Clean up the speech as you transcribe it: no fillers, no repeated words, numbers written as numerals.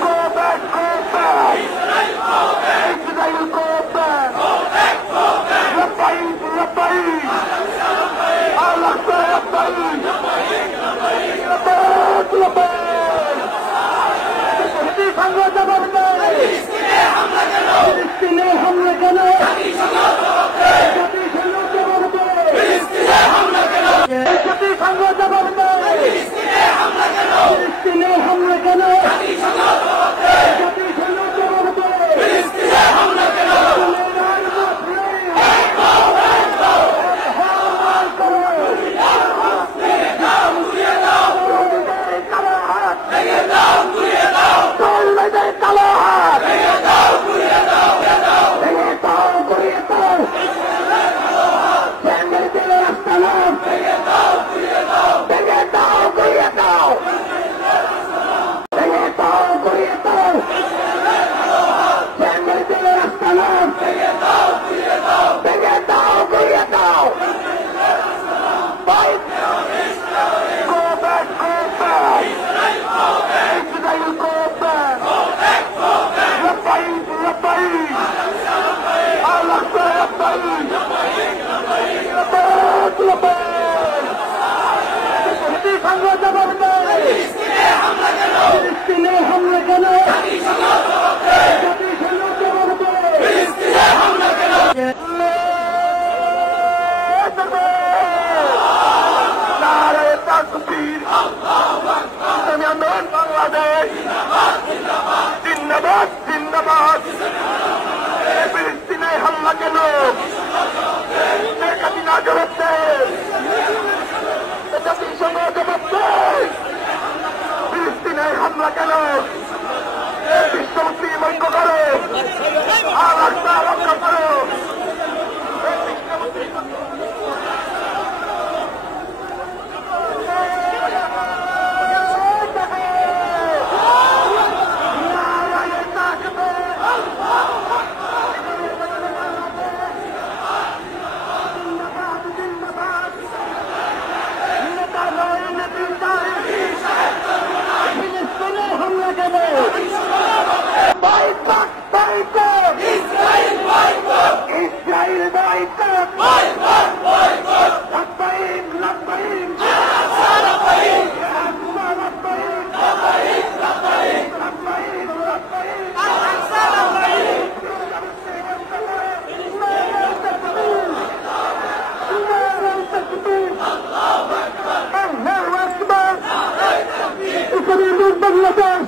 Go back, go back. Israel, go back. Labbaik, labbaik. Al-Aqsa, labbaik. Labbaik, labbaik. সংঘ জবাব নেই। ফিলিস্তিনে হামলা কেন? জাতিসংঘ জবাব দেয়। জাতিসংঘ জবাব দেয়। ফিলিস্তিনে হামলা কেন? জাতিসংঘ জবাব ফিলিস্তিনে হামলা কেন? জাতিসংঘ জবাব দেয়। নারে তাকবীর। বাংলাদেশ জিন্দাবাদ, জিন্দাবাদ। ফিলিস্তিনে হামলা কেন? শেখ হাসিনা জবাব দেয়। জাতিসংঘ জবাব দেয়। ফিলিস্তিনে হামলা কেন? বিশ্ব মুসলিম ঐক্য করো। আল-আকসা রক্ষা করো। Bangladesh!